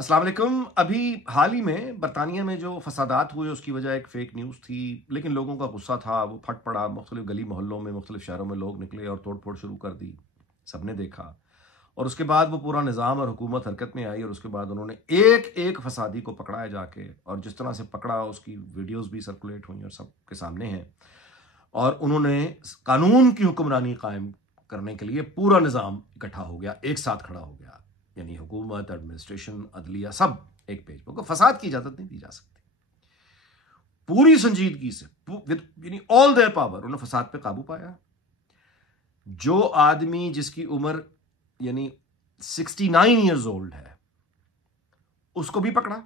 अस्सलाम वालेकुम। अभी हाल ही में बरतानिया में जो फसादात हुए उसकी वजह एक फ़ेक न्यूज़ थी, लेकिन लोगों का गुस्सा था, वो फट पड़ा। मुख्तलिफ गली मोहल्लों में, मुख्तलिफ शहरों में लोग निकले और तोड़-फोड़ शुरू कर दी। सबने देखा और उसके बाद वो पूरा निज़ाम और हुकूमत हरकत में आई और उसके बाद उन्होंने एक-एक फसादी को पकड़ा है जाके, और जिस तरह से पकड़ा उसकी वीडियोज़ भी सर्कुलेट हुई और सबके सामने हैं। और उन्होंने कानून की हुक्मरानी कायम करने के लिए पूरा निज़ाम इकट्ठा हो गया, एक साथ खड़ा हो गया। यानी हुकूमत, एडमिनिस्ट्रेशन, अदलिया सब एक पेज पर। फसाद की इजाज़त नहीं दी जा सकती। पूरी संजीदगी से विद यानी ऑल देयर पावर उन्होंने फसाद पे काबू पाया। जो आदमी जिसकी उम्र यानी 69 ईयर्स ओल्ड है, उसको भी पकड़ा,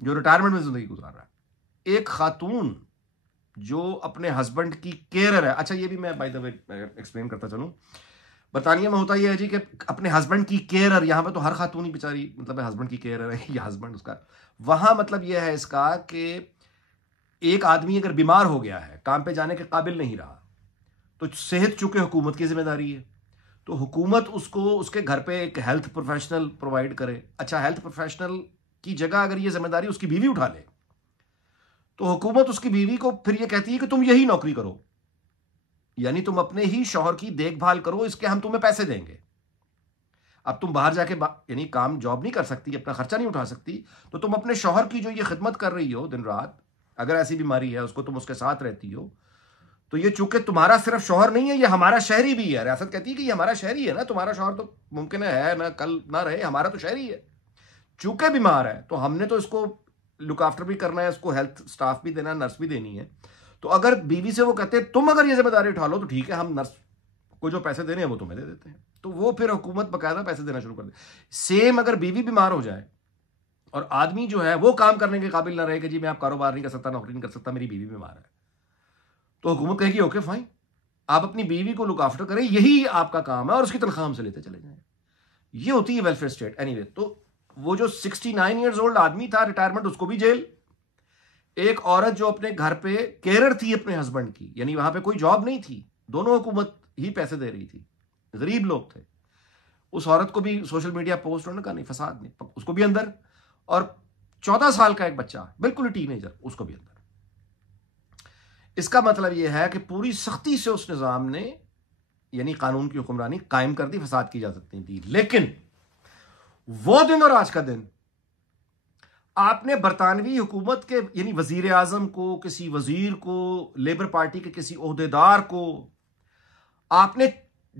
जो रिटायरमेंट में जिंदगी गुजार रहा है। एक खातून जो अपने हस्बैंड की केयरर है। अच्छा, ये भी मैं बाय द वे एक्सप्लेन करता चलूं। बरतानिया में होता यह है जी कि अपने हस्बैंड की केयरर, यहां पे तो हर खातून ही बेचारी मतलब हस्बैंड की केयरर है या हस्बैंड उसका। वहां मतलब यह है इसका कि एक आदमी अगर बीमार हो गया है, काम पे जाने के काबिल नहीं रहा, तो सेहत चूंकि हुकूमत की जिम्मेदारी है, तो हुकूमत उसको उसके घर पे एक हेल्थ प्रोफेशनल प्रोवाइड करे। अच्छा, हेल्थ प्रोफेशनल की जगह अगर ये जिम्मेदारी उसकी बीवी उठा ले, तो हुकूमत उसकी बीवी को फिर ये कहती है कि तुम यही नौकरी करो, यानी तुम अपने ही शौहर की देखभाल करो, इसके हम तुम्हें पैसे देंगे। अब तुम बाहर जाके यानी काम जॉब नहीं कर सकती, अपना खर्चा नहीं उठा सकती, तो तुम अपने शौहर की जो ये खिदमत कर रही हो दिन रात, अगर ऐसी बीमारी है उसको, तुम उसके साथ रहती हो, तो ये चूंकि तुम्हारा सिर्फ शौहर नहीं है, ये हमारा शहरी भी है। रियासत कहती है कि ये हमारा शहरी है ना, तुम्हारा शौहर तो मुमकिन है ना कल ना रहे, हमारा तो शहरी है। चूंकि बीमार है तो हमने तो इसको लुक आफ्टर भी करना है, इसको हेल्थ स्टाफ भी देना है, नर्स भी देनी है। तो अगर बीवी से वो कहते हैं तुम अगर ये जिम्मेदारी उठा लो, तो ठीक है, हम नर्स को जो पैसे देने हैं वो तुम्हें दे देते हैं। तो वो फिर हुकूमत बकायदा पैसे देना शुरू कर दे। सेम अगर बीवी बीमार हो जाए और आदमी जो है वो काम करने के काबिल ना रहे कि जी मैं आप कारोबार नहीं कर सकता, नौकरी नहीं कर सकता, मेरी बीवी बीमार है, तो हुकूमत कहेगी ओके फाइन, आप अपनी बीवी को लुक आफ्टर करें, यही आपका काम है, और उसकी तनख्वाह हमसे लेते चले जाएं। ये होती है वेलफेयर स्टेट। एनीवे, तो वो जो 69 ईयर्स ओल्ड आदमी था, रिटायरमेंट, उसको भी जेल। एक औरत जो अपने घर पे केयरर थी अपने हस्बैंड की, यानी वहां पे कोई जॉब नहीं थी, दोनों हुकूमत ही पैसे दे रही थी, गरीब लोग थे, उस औरत को भी सोशल मीडिया पोस्ट होने का नहीं, फसाद नहीं, उसको भी अंदर। और 14 साल का एक बच्चा, बिल्कुल टीनेजर, उसको भी अंदर। इसका मतलब यह है कि पूरी सख्ती से उस निजाम ने यानी कानून की हुक्मरानी कायम कर दी, फसाद की इजाजत नहीं दी। लेकिन वो दिन और आज का दिन, आपने बरतानवी हुकूमत के यानी वजीर आजम को, किसी वजीर को, लेबर पार्टी के किसी ओहदेदार को आपने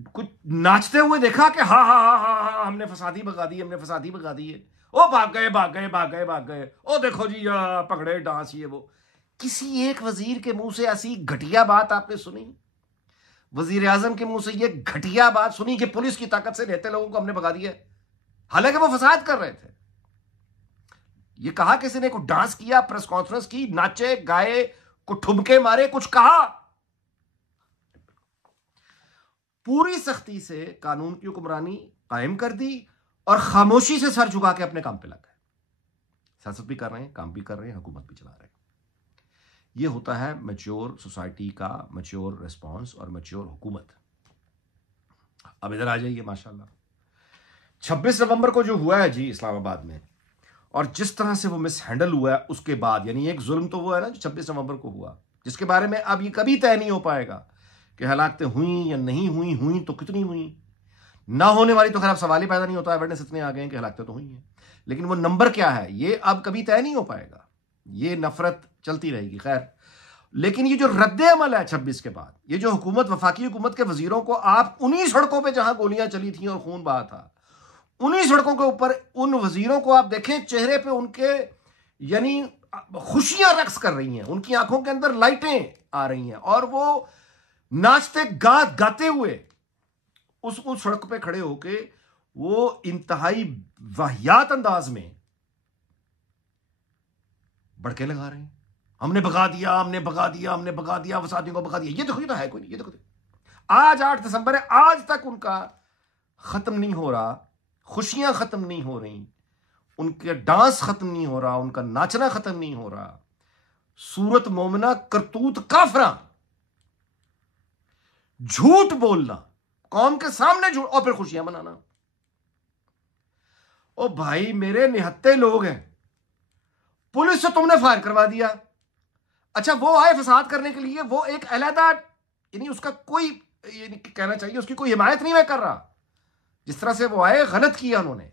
कुछ नाचते हुए देखा कि हा हा हा हा हा हमने फसादी भगा दी, हमने फसादी भगा दी है, ओ भाग गए भाग गए भाग गए भाग गए, ओ देखो जी पकड़े डांस, ये वो। किसी एक वजीर के मुंह से ऐसी घटिया बात आपने सुनी? वजीर आजम के मुंह से ये घटिया बात सुनी कि पुलिस की ताकत से रहते लोगों को हमने भगा दिया, हालांकि वो फसाद कर रहे थे। ये कहा किसी ने, कुछ डांस किया, प्रेस कॉन्फ्रेंस की, नाचे गाए, कुछ ठुमके मारे, कुछ कहा? पूरी सख्ती से कानून की हुक्मरानी कायम कर दी और खामोशी से सर झुका के अपने काम पे लग गए। सियासत भी कर रहे हैं, काम भी कर रहे हैं, हुकूमत भी चला रहे हैं। यह होता है मैच्योर सोसाइटी का मैच्योर रिस्पॉन्स और मैच्योर हुकूमत। अब इधर आ जाइए, माशाल्लाह 26 नवंबर को जो हुआ है जी इस्लामाबाद में, और जिस तरह से वो मिस हैंडल हुआ है उसके बाद, यानी एक जुल्म तो वो है ना जो 26 नवंबर को हुआ, जिसके बारे में अब ये कभी तय नहीं हो पाएगा कि हलाकतें हुई या नहीं हुई, हुई तो कितनी हुई, ना होने वाली तो खैर अब सवाल ही पैदा नहीं होता, एविडेंस इतने आ गए हैं कि हलाकतें तो हुई हैं, लेकिन वो नंबर क्या है ये अब कभी तय नहीं हो पाएगा। ये नफरत चलती रहेगी। खैर, लेकिन ये जो रद्द अमल है 26 के बाद, ये जो हुकूमत, वफाकी हुकूमत के वजीरों को आप उन्हीं सड़कों पर जहां गोलियां चली थी और खून बहा था, उन्हीं सड़कों के ऊपर उन वजीरों को आप देखें, चेहरे पे उनके यानी खुशियां रक्स कर रही हैं, उनकी आंखों के अंदर लाइटें आ रही हैं, और वो नाचते गाते हुए उस सड़क पे खड़े होके वो इंतहाई वाहियात अंदाज में बड़के लगा रहे हैं, हमने भगा दिया, हमने भगा दिया, हमने भगा दिया, फसादियों को भगा दिया। ये देखो, ये तो है कोई नहीं, ये देखो, आज 8 दिसंबर है, आज तक उनका खत्म नहीं हो रहा, खुशियां खत्म नहीं हो रही, उनके डांस खत्म नहीं हो रहा, उनका नाचना खत्म नहीं हो रहा। सूरत मोमिना, करतूत काफरा, झूठ बोलना, कौम के सामने झूठ, और फिर खुशियां मनाना। ओ भाई मेरे निहत्ते लोग हैं, पुलिस से तुमने फायर करवा दिया। अच्छा वो आए फसाद करने के लिए, वो एक अलहदा, यानी उसका कोई, यानी कहना चाहिए उसकी कोई हिमायत नहीं मैं कर रहा, जिस तरह से वो आए गलत किया उन्होंने,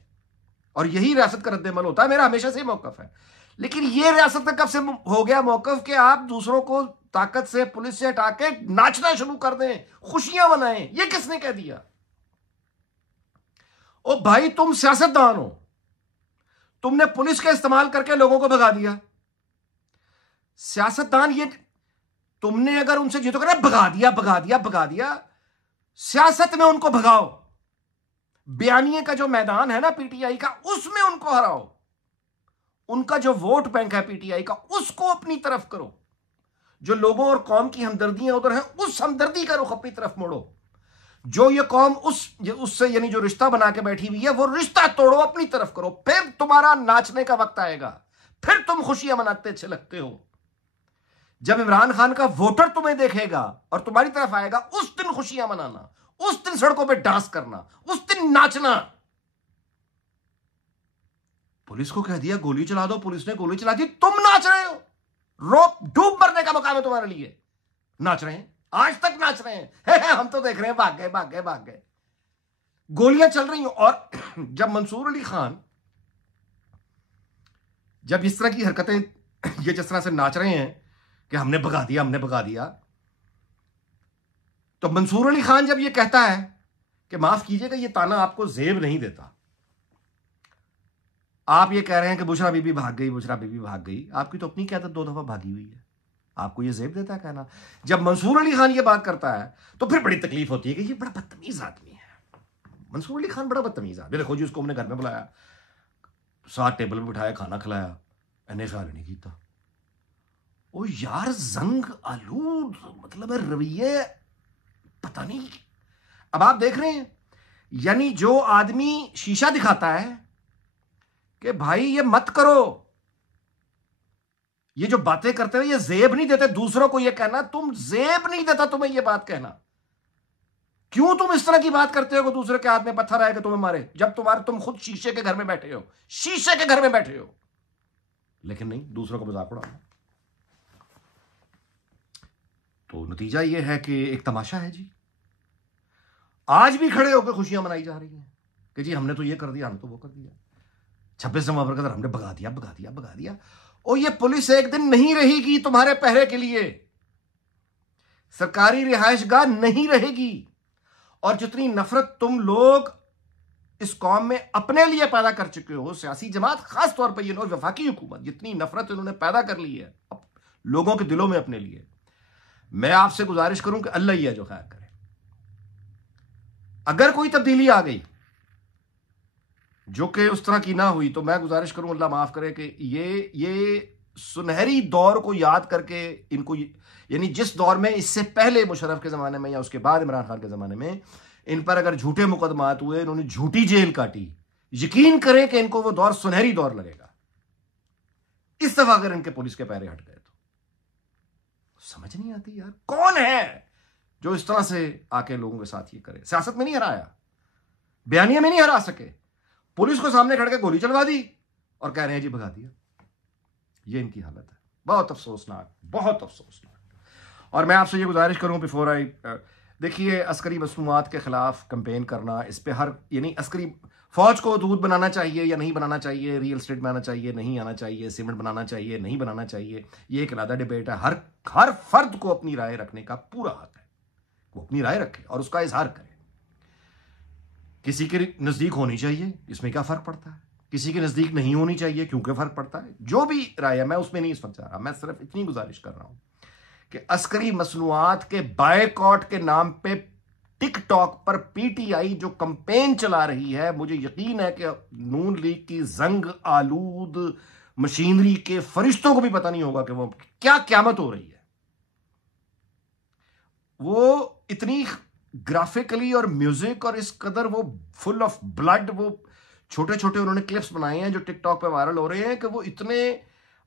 और यही रियासत का रद्द अमल होता है, मेरा हमेशा से मौकफ है। लेकिन ये रियासत का कब से हो गया मौकफ कि आप दूसरों को ताकत से, पुलिस से हटा के नाचना शुरू कर दें, खुशियां मनाएं? ये किसने कह दिया? ओ भाई तुम सियासतदान हो, तुमने पुलिस का इस्तेमाल करके लोगों को भगा दिया। सियासतदान ये, तुमने अगर उनसे जीतो कर भगा दिया भगा दिया भगा दिया, सियासत में उनको भगाओ, बयानिए का जो मैदान है ना पीटीआई का, उसमें उनको हराओ, उनका जो वोट बैंक है पीटीआई का, उसको अपनी तरफ करो, जो लोगों और कौम की हमदर्दियां उधर है, उस हमदर्दी का रुख अपनी तरफ मोड़ो। जो ये कौम उससे यानी जो रिश्ता बना के बैठी हुई है, वो रिश्ता तोड़ो, अपनी तरफ करो, फिर तुम्हारा नाचने का वक्त आएगा, फिर तुम खुशियां मनाते अच्छे लगते हो। जब इमरान खान का वोटर तुम्हें देखेगा और तुम्हारी तरफ आएगा, उस दिन खुशियां मनाना, उस दिन सड़कों पे डांस करना, उस दिन नाचना। पुलिस को कह दिया गोली चला दो, पुलिस ने गोली चला दी, तुम नाच रहे हो, रोक डूब मरने का मकाम है तुम्हारे लिए, नाच रहे हैं, आज तक नाच रहे हैं। है, हम तो देख रहे हैं, भाग गए भाग गए भाग गए, गोलियां चल रही हैं। और जब मंसूर अली खान जब इस तरह की हरकतें, ये जिस तरह से नाच रहे हैं कि हमने भगा दिया हमने भगा दिया, तो मंसूर अली खान जब ये कहता है कि माफ कीजिएगा ये ताना आपको जेब नहीं देता, आप ये कह रहे हैं कि बुशरा बीबी भाग गई, बुशरा बीबी भाग गई, आपकी तो अपनी क़यादत 2 दफा भागी हुई है, आपको ये जेब देता है कहना? जब मंसूर अली खान ये बात करता है तो फिर बड़ी तकलीफ होती है कि ये बड़ा बदतमीज आदमी है, मंसूर अली खान बड़ा बदतमीज आदमी। देखो जी उसको हमने घर में बुलाया, साथ टेबल पर बिठाया, खाना खिलाया, इन्हें ख्याल नहीं किया। ओ यार जंग आलूद मतलब है रवैये, पता नहीं। अब आप देख रहे हैं, यानी जो आदमी शीशा दिखाता है कि भाई ये मत करो, ये जो बातें करते हो ये जेब नहीं देते दूसरों को ये कहना, तुम जेब नहीं देता तुम्हें ये बात कहना, क्यों तुम इस तरह की बात करते हो कि दूसरे के हाथ में पत्थर आएगा तुम्हें मारे, जब तुम खुद शीशे के घर में बैठे हो, शीशे के घर में बैठे हो, लेकिन नहीं, दूसरों को मजाक उड़ाना। तो नतीजा ये है कि एक तमाशा है जी, आज भी खड़े होकर खुशियां मनाई जा रही हैं कि जी हमने तो ये कर दिया, हमने तो वो कर दिया, 26 नवंबर का हमने भगा दिया भगा दिया भगा दिया। और ये पुलिस एक दिन नहीं रहेगी तुम्हारे पहरे के लिए, सरकारी रिहायशगाह नहीं रहेगी, और जितनी नफरत तुम लोग इस कौम में अपने लिए पैदा कर चुके हो, सियासी जमात खास तौर पर ये लोग, वफाकी हुकूमत, जितनी नफरत इन्होंने पैदा कर ली है लोगों के दिलों में अपने लिए, मैं आपसे गुजारिश करूं कि अल्लाह ही है जो खैर करे। अगर कोई तब्दीली आ गई जो कि उस तरह की ना हुई, तो मैं गुजारिश करूं अल्लाह माफ करे कि ये सुनहरी दौर को याद करके इनको, यानी जिस दौर में इससे पहले मुशर्रफ के ज़माने में या उसके बाद इमरान खान के ज़माने में इन पर अगर झूठे मुकदमात हुए, इन्होंने झूठी जेल काटी, यकीन करें कि इनको वो दौर सुनहरी दौर लगेगा। इस दफा अगर इनके पुलिस के पैरे हट गए तो समझ नहीं आती यार, कौन है जो इस तरह से आके लोगों के साथ ये करे? सियासत में नहीं हराया, बयानिया में नहीं हरा सके, पुलिस को सामने खड़ के गोली चलवा दी और कह रहे हैं जी भगा दिया। ये इनकी हालत है, बहुत अफसोसनाक, बहुत अफसोसनाक। और मैं आपसे ये गुजारिश करूं बिफोर आई, देखिए अस्करी मसनूआत के खिलाफ कैंपेन करना, इस पे हर, यानी अस्करी फौज को दूध बनाना चाहिए या नहीं बनाना चाहिए, रियल एस्टेट में आना चाहिए नहीं आना चाहिए, सीमेंट बनाना चाहिए नहीं बनाना चाहिए, ये एक अलग डिबेट है। हर फर्द को अपनी राय रखने का पूरा हक है, वो अपनी राय रखे और उसका इजहार करे। किसी के नजदीक होनी चाहिए, इसमें क्या फर्क पड़ता है, किसी के नजदीक नहीं होनी चाहिए, क्योंकि फर्क पड़ता है। जो भी राय है मैं उसमें नहीं इस वक्त जा रहा, मैं सिर्फ इतनी गुजारिश कर रहा हूं कि अस्करी मसनूआत के बायकॉट के नाम पे टिकटॉक पर पीटीआई जो कैंपेन चला रही है, मुझे यकीन है कि नून लीग की जंग आलूद मशीनरी के फरिश्तों को भी पता नहीं होगा कि वो क्या क़यामत हो रही है। वो इतनी ग्राफिकली और म्यूजिक और इस कदर वो फुल ऑफ ब्लड, वो छोटे छोटे उन्होंने क्लिप्स बनाए हैं जो टिकटॉक पे वायरल हो रहे हैं कि वो इतने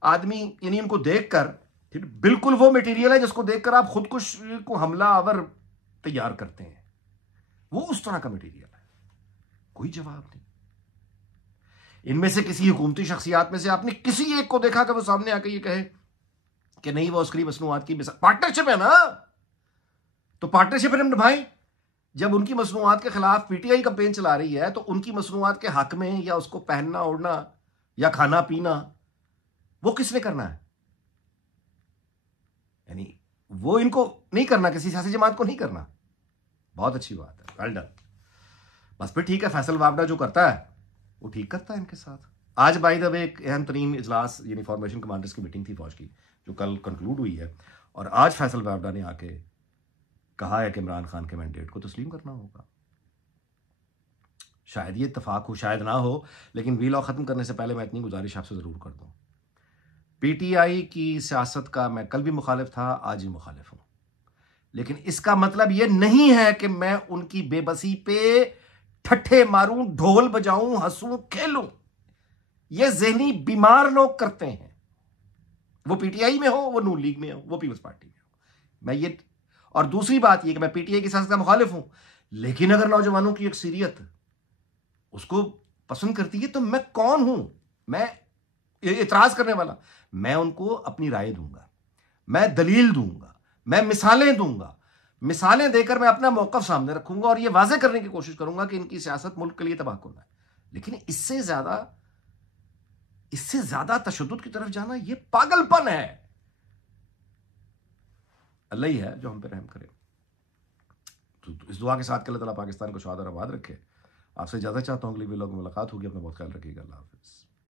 आदमी, यानी उनको देखकर बिल्कुल वो मटेरियल है जिसको देखकर आप खुदकुश को हमला आवर तैयार करते हैं, वो उस तरह का मटेरियल है। कोई जवाब नहीं। इनमें से किसी हुकूमती शख्सियात में से आपने किसी एक को देखा कि वो सामने आके ये कहे कि नहीं वो अस्करी मसनूआत की पार्टनरशिप है ना, तो पार्टनरशिप हम निभाएं। जब उनकी मसनूआत के खिलाफ पीटीआई कैंपेन चला रही है तो उनकी मसनूआत के हक में या उसको पहनना ओढ़ना या खाना पीना वो किसने करना है? यानी वो इनको नहीं करना, किसी सियासी जमात को नहीं करना। बहुत अच्छी बात है, वेल डन। बस फिर ठीक है, फैसल वाबडा जो करता है वो ठीक करता है इनके साथ। आज बाय द वे एक अहम तरीन इजलास यानी फॉर्मेशन कमांडर्स की मीटिंग थी फौज की, जो कल कंक्लूड हुई है, और आज फैसल वाबडा ने आके कहा है कि इमरान खान के मैंडेट को तस्लीम करना होगा। शायद ये इत्तेफाक हो, शायद ना हो, लेकिन वी लॉ खत्म करने से पहले मैं इतनी गुजारिश आपसे जरूर कर दूं, पीटीआई की सियासत का मैं कल भी मुखालिफ था, आज ही मुखालिफ हूं, लेकिन इसका मतलब यह नहीं है कि मैं उनकी बेबसी पे ठट्ठे मारूं, ढोल बजाऊं, हंसूं, खेलूं। ये ज़हनी बीमार लोग करते हैं, वो पीटीआई में हो, वो नून लीग में हो, वो पीपल्स पार्टी में हो। मैं ये, और दूसरी बात ये कि मैं पीटीआई की सियासत का मुखालिफ हूं, लेकिन अगर नौजवानों की अक्सरियत उसको पसंद करती है तो मैं कौन हूं, मैं इतराज करने वाला? मैं उनको अपनी राय दूंगा, मैं दलील दूंगा, मैं मिसालें दूंगा, मिसालें देकर मैं अपना मौकफ सामने रखूंगा और यह वाजे करने की कोशिश करूंगा कि इनकी सियासत मुल्क के लिए तबाहकुन है। लेकिन इससे ज्यादा तशद्दुद की तरफ जाना यह पागलपन है। अल्लाह ही है जो हम पे रहम करे। तो इस दुआ के साथ कि अल्लाह ताला पाकिस्तान को शाद और आबाद रखे। आपसे इजाजत चाहता हूं, अगली वीडियो में मुलाकात होगी। अपना बहुत ख्याल रखिएगा। अल्लाह हाफिज।